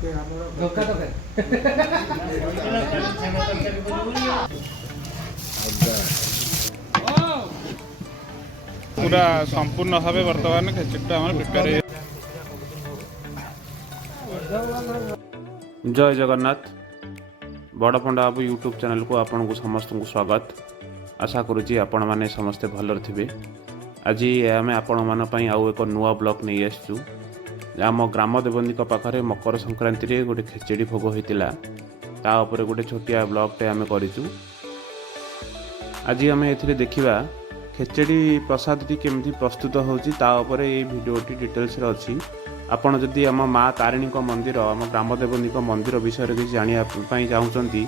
ଧୋକା ତରକାରୀ पूरा संपूर्ण भाव बर्तमान खेचुटा प्रिपेयर। जय जगन्नाथ बड़ पंडा बाबू यूट्यूब चैनल को आपन को समस्त को स्वागत। आशा करुँच आपण मैंने समस्ते भलर थे। आज आम आपण मान आउ एक नुआ ब्लॉग नहीं आसचु। आम ग्राम देवंदी पाखे मकर संक्रांति रे गोटे खेचेड़ी भोग होता तापर गोटे छोटिया ब्लॉगटे आम करूँ। आज आम ए देखा खेचेड़ी प्रसादी केमती प्रस्तुत होपर ये भिडियोटी डिटेल्स अच्छी। आपड़ जदि आम माँ तारिणी मंदिर आम ग्राम देवंदी मंदिर विषय किसी जानापी चाहूँगी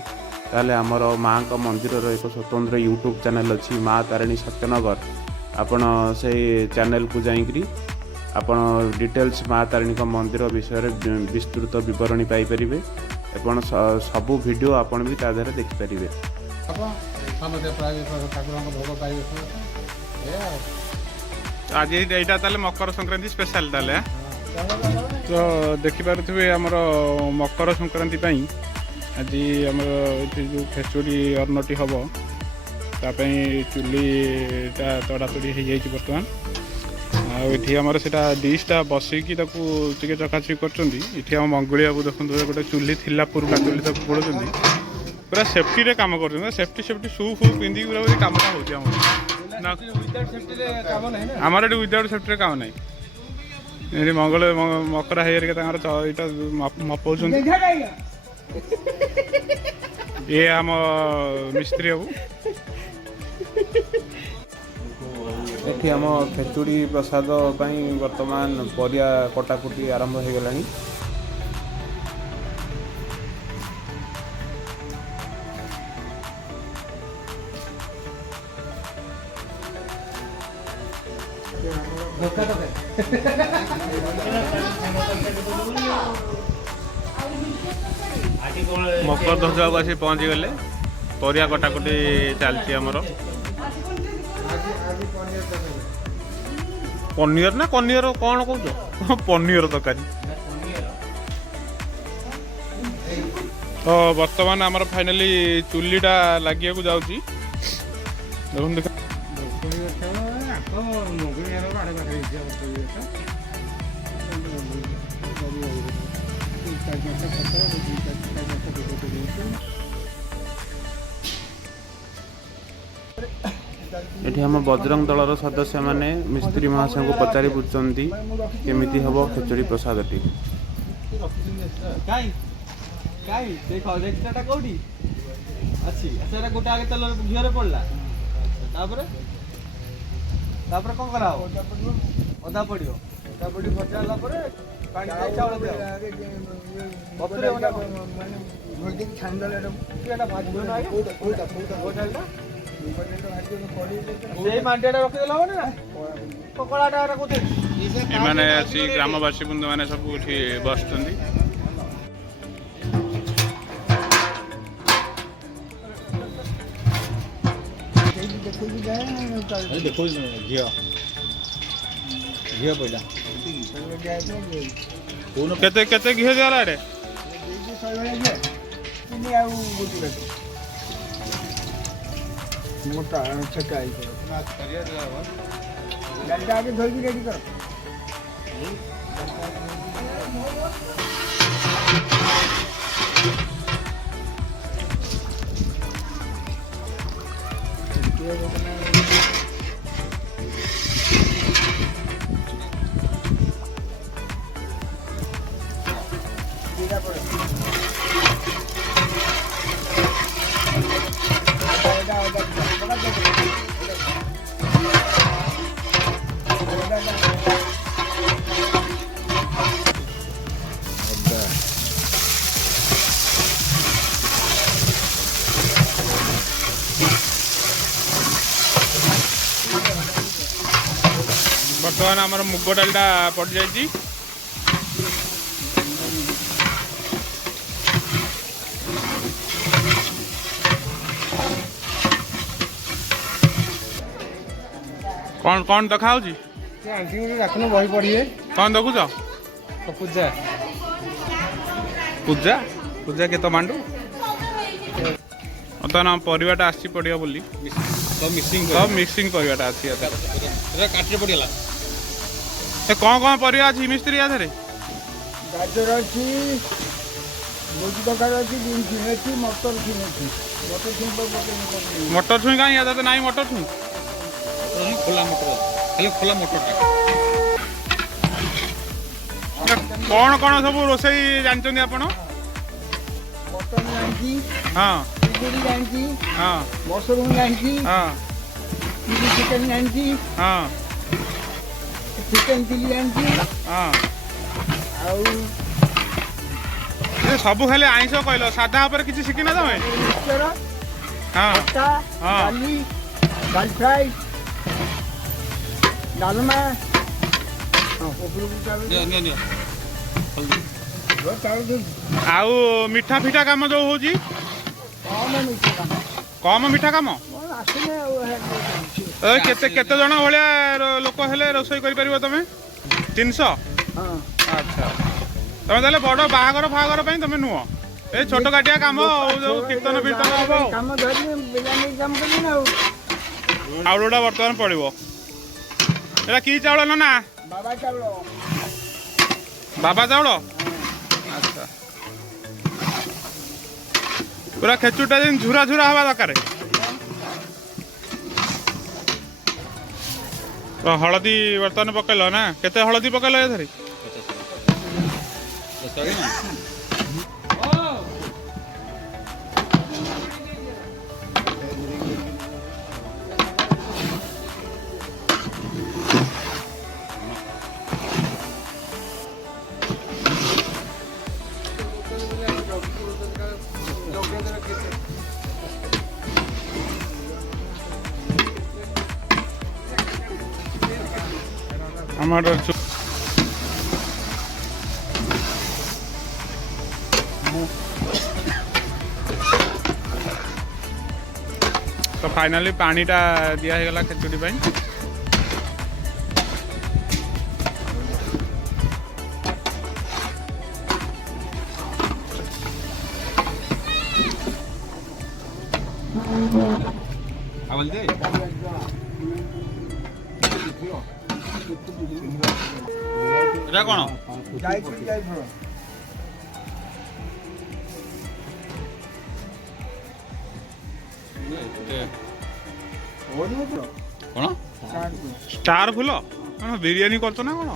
ताले आमर माँ का मंदिर एक स्वतंत्र यूट्यूब चैनल अच्छी माँ तारिणी सत्यनगर। आपण से चैनल को जाइकरी आपण डिटेल्स माँ तारिणी मंदिर विषय विस्तृत विवरणी पाइपर एवं सबू वीडियो आपण भी तादेह देखिपारे। आज यहाँ मकर संक्रांति स्पेशल ताले तो देखिपे आमर मकर संक्रांति आज आमर जो खेचुड़ी अन्नटी हम तापाई चुलीटा तड़ातड़ी हो जाए बर्तमान आठी आमर से डिशटा बसईकी टे चकाचकी कर मंगुली बाबू देखते गोटे चुली थिला पुरुना चुली पोड़ पूरा सेफ्टी रे काम कर सेफ्टी सेफ्टी शू फू पिंधि पूरा कामटा हो आमर ये विदाउट सेफ्टी काम ना ये मंगल मकरा है मपाऊँ ये आम मिस्त्री बाबू एठी आम खेचुड़ी प्रसाद बर्तमान परिया कटाकुटी आरंभ हो गला। धोका तरकारी मकर ध्वजा को आसी पहुँची गले परिया कटाकुटी चलती आमर पनीर ना कनियर कौन कौच पनीर तरकारी तो बर्तमान आमर फाइनाली चुलीटा लगे को जाऊँगी देख ये आम बजरंग दलर सदस्य माने मिस्त्री महाशय को पचारि बुझुंती केमिति हबो खेचुड़ी प्रसादटी। अदा पड़ो अदा पड़ी भजा पानी चाउल ग्रामवासी बंधु मैंने सब बस देखो घी घी पड़ा केते केते घी जाला रे मोटा छका आगे धोई रेडी कर बर्तमान आमर मुग डालटा पड़ जाए कौन कौन देखा रखना बही पढ़िए कौन देखुच पूजा पूजा पूजा के तो मांडू बर्तमान परिवाटा आसी पड़िया बोली सब मिक्सिंग परिवाटा आसी काटे पड़ेगा कौन परिवा अच्छी मिस्त्री आधारे गाजर अच्छी मुझी तकार अच्छी बीन छुई अच्छी मटर छुई अच्छी मटर छुई पर मटर छुई कहीं आता तो नहीं मटर छुई खोला मोटर खाली खोला मोटरटा कौन कौन सब रोसई जानते आपण मटन जानची हाँ चिकन जानची हाँ मशरूम जानची हाँ चिली चिकन जानची हाँ चिकन चिली जानची हाँ आउ ये सब खाली आइंस कहल साधा पर किसी शिखी ना तमें मिक्सचर हाँ खट्टा हाँ। दाली दाल फ्राई डालमा आउ मिठा फिठा काम जो हो कम मिठा काम केते केते जन भाया लोक हेले रोसई कर परिबो तमे 300 अच्छा तमे ताले बड़ बाहागर फागर पई तमे नुह ए छोट काटिया काम जो कीर्तन कीर्तन हबो काम धरि बिलानी काम करनी ना आउडा वर्तमान पड़िबो एला की चावल ना बाबा चावल बाबा चावल अच्छा पूरा खेचुटा दिन झुरा झुरा हवा दरकार हलदी बर्तमान पकेल ना केते हलदी पकेल एथरे हमारा तो फाइनली पानीटा दिगला खेचुड़ी कौन कौन स्टार फुल बिरियानी करतो ना कौन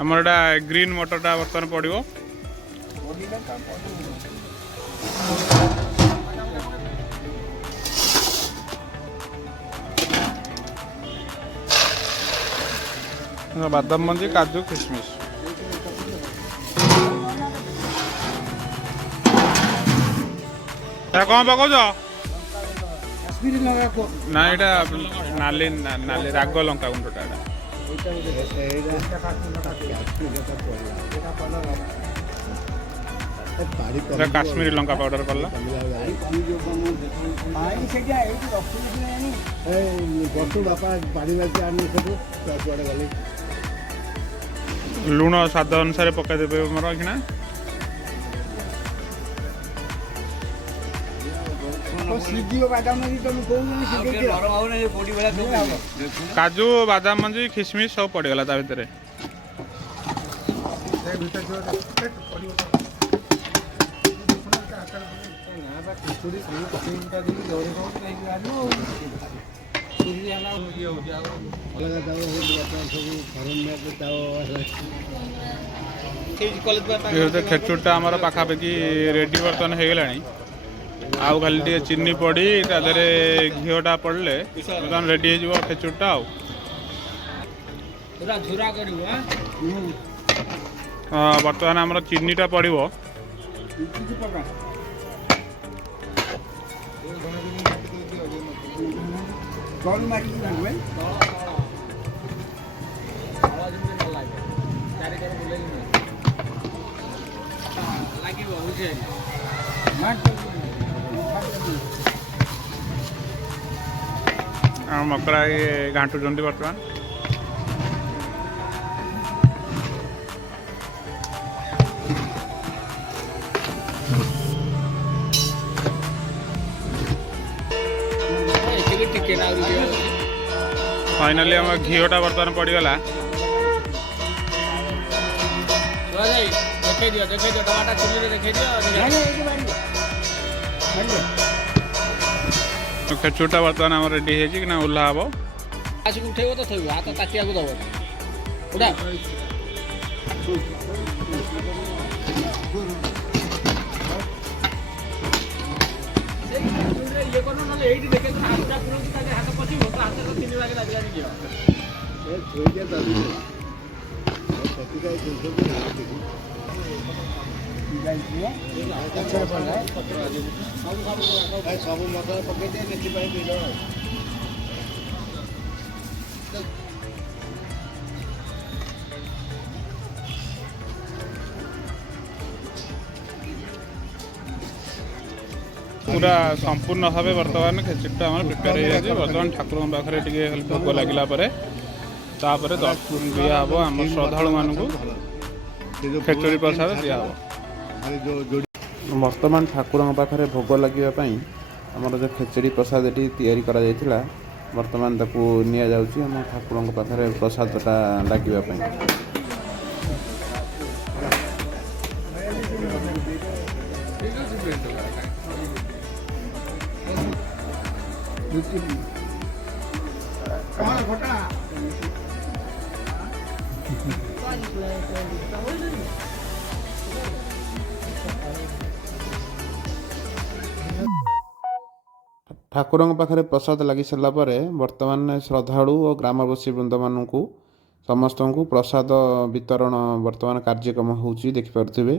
आमर एटा ग्रीन मटरटा बर्तमान पड़ो बादाम मंजी काजू किशमिश कौन पकाउछ ना एटा नाली नाली राग लंका गुंडटा काश्मीरी लंका पाउडर पड़ला लुण स्वाद अनुसार पकईदेवे मोर कि काजू बादाम मंजी किशमिश सब पड़गला ता भितर खेचुड़ा आमर पाखापाखि रेडी बर्तमान हो गला आउ खाली टे चीनी पड़ी तादे घीटा पड़े बर्तमान रेडी हो खेचुड़ा बर्तमान आमर चीनीटा पड़ो मकड़ा ये घाटुंट बर्तमान फाइनाली आम घीटा बर्तमान पड़गला ଦେଖେଇ ଦିଅ ଟମାଟା ଚୁଲିରେ ଦେଖେଇ ଦିଅ ଖେଚୁଡ଼ିଟା ବର୍ତ୍ତମାନ ଆମର ରେଡ଼ି ହେଇଛି କି ନା ଓହ୍ଲା ହବ ଆସିକି ଉଠେଇବ ତ ଥୋଇବ ହାତ ତାତିଆକୁ ଦବ ଉଠା ଇଏ କର ନହେଲେ ଏଇଠି ଦେଖେଇ ହାତଟା ପୁରନ୍ତି ତାହେଲେ ହାତ ପଶିବ ତ ହାତର 3 ଭାଗ ଲାଗିଲାନି ଯିବ ସବୁ ମସଲା ପକେଇଦିଏ ସେଥିପାଇଁ पूरा संपूर्ण भाव बर्तमान खेचुड़ीटा आम प्रिपेयर हो बर्तमान ठाकुर पाखे टे भोग लगे तापर दिहब आम श्रद्धालु मानक खेचुड़ी प्रसाद दिहब वर्तमान ठाकुर पाखे भोग लगे आमर जो खेचुड़ी प्रसाद तैयारी करा वर्तमान ताकू निया जाउची आम ठाकुर पाखे प्रसादटा लगे ठाकुर पाखे प्रसाद लगी सारा पर वर्तमान श्रद्धालु और ग्रामवासी वृंद मानक समस्त को प्रसाद वितरण वर्तमान कार्यक्रम होची देखिपे।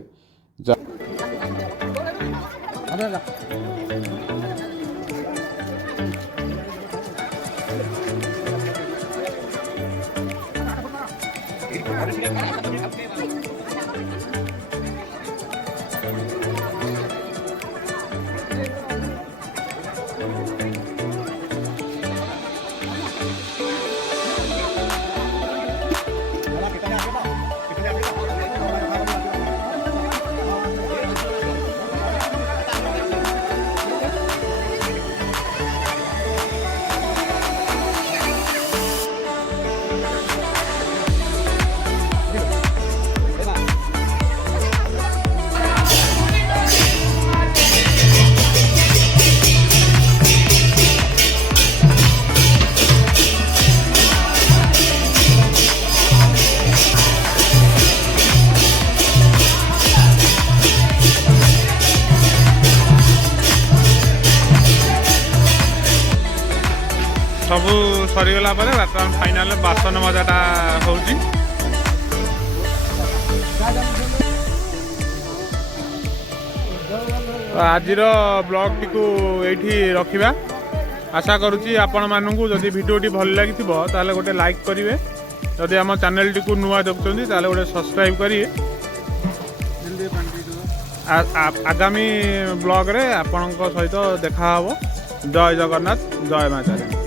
सबू सरीगला बर्तमान फाइनाल बासन मजाटा होची आज ब्लॉग टी ये रखा आशा करुँची आपण मानू जदि भिडियोटी भल लगी ताले गोटे लाइक करेंगे जदि आम चैनल टी नुआ देखुं गोटे सब्सक्राइब करेंगे आगामी ब्लॉग रे आपण सहित देखा जय जगन्नाथ जय माता।